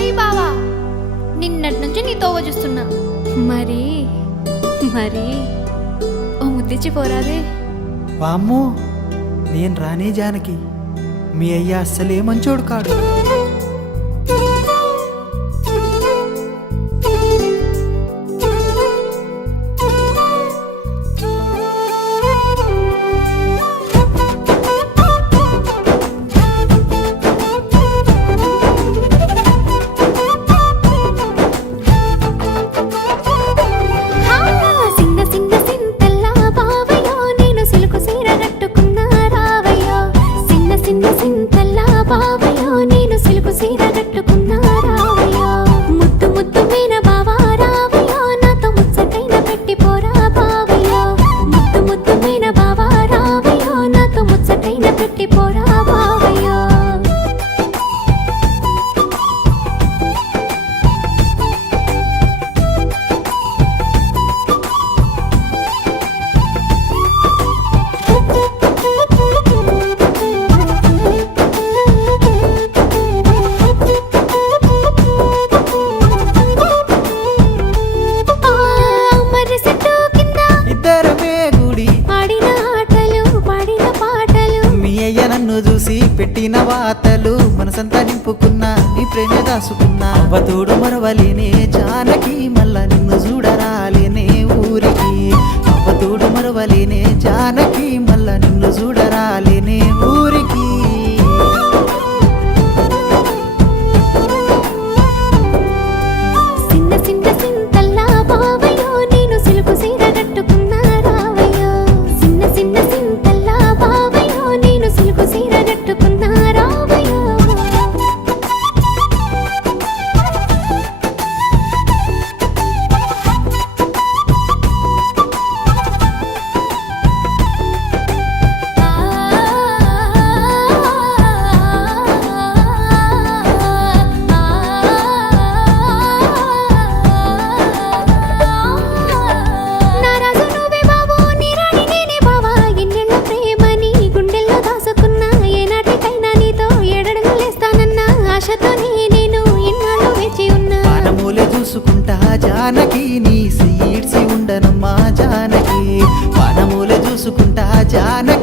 ఓయ్ బావా, నిన్నటి నుంచి నీ తోవ చూస్తున్నా. మరి మరి ఓ ముద్దిచ్చి పోరాదే. వామ్మో, నేను రానే జానకి, మీ అయ్య అస్సలే మంచోడు కాడు. నన్ను చూసి పెట్టిన వాతలు మనసంతా నింపుకున్నా, నీ ప్రేమ దాసుకున్నా. అవతోడు మరవలేనే జానకి, మళ్ళా నిన్ను చూడరాలేనే ఊరికి. అవతోడు మరవలేనే జానకి, మళ్ళా నిన్ను చూడరాలేనే ఊరికి. చూసుకుంటా జానకి, నీ సీడ్సి ఉండనమ్మా జానకి. పానమూలే చూసుకుంటా జానకి.